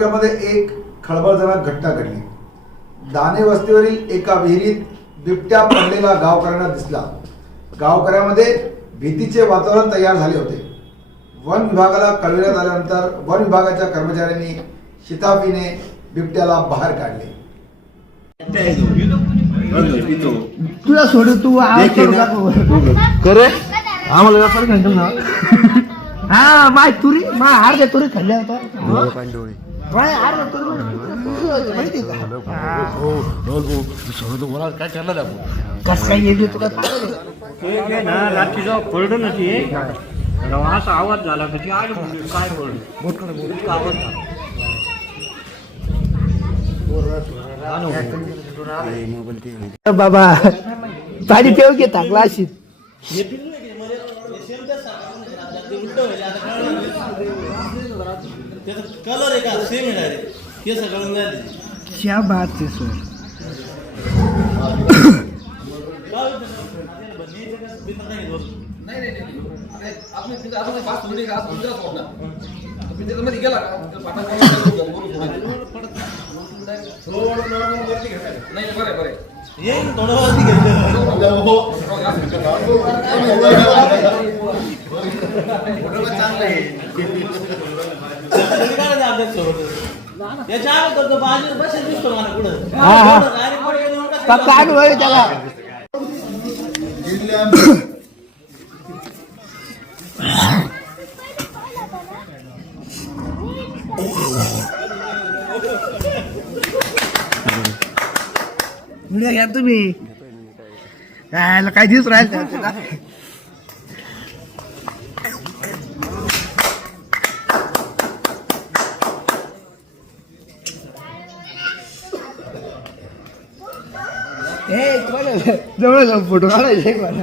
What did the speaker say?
तालुक्यामध्ये एक खळबळजनक घटना घडली. दाणे वस्तीवरील एका विहिरीत बिबट्या पडलेला गावकऱ्यांना दिसला. गावकऱ्यामध्ये भीतीचे वातावरण तयार झाले होते. वन विभागाला कळविण्यात आल्यानंतर वन विभागाच्या कर्मचाऱ्यांनी शिताफीने बिबट्याला बाहेर काढले. तुला सोडू तू करू आम्हाला व्यापार घंटा ना. हा माय तुरी माय हार दे तुरी खाल्ल्या होता माहिती का? काय करणार आपण? कस काय तुला? ना रात्री जेव्हा पडलं ना ते. तेव्हा असा आवाज झाला का ती? आली म्हणजे काय पडलं? इतका आवाज झाला. बाबा पाणी पेव घे टाकला अशी कलर आहे का सेम आहे केस कळून झाले क्या बात है सर येईन थोडं वरती घेतलं तुम्ही काय नाही अभ्यास सोबत याच्या अगोदर तो बाजूला बसेल दिसतो मला पुढं. हा, हा. Direct पुढे गेलो का फक्त अनुभव आहे त्याला? व्हिडिओ घ्या तुम्ही. काय काय दिवस राहील जवळ जाऊन फोटो काढायचे मला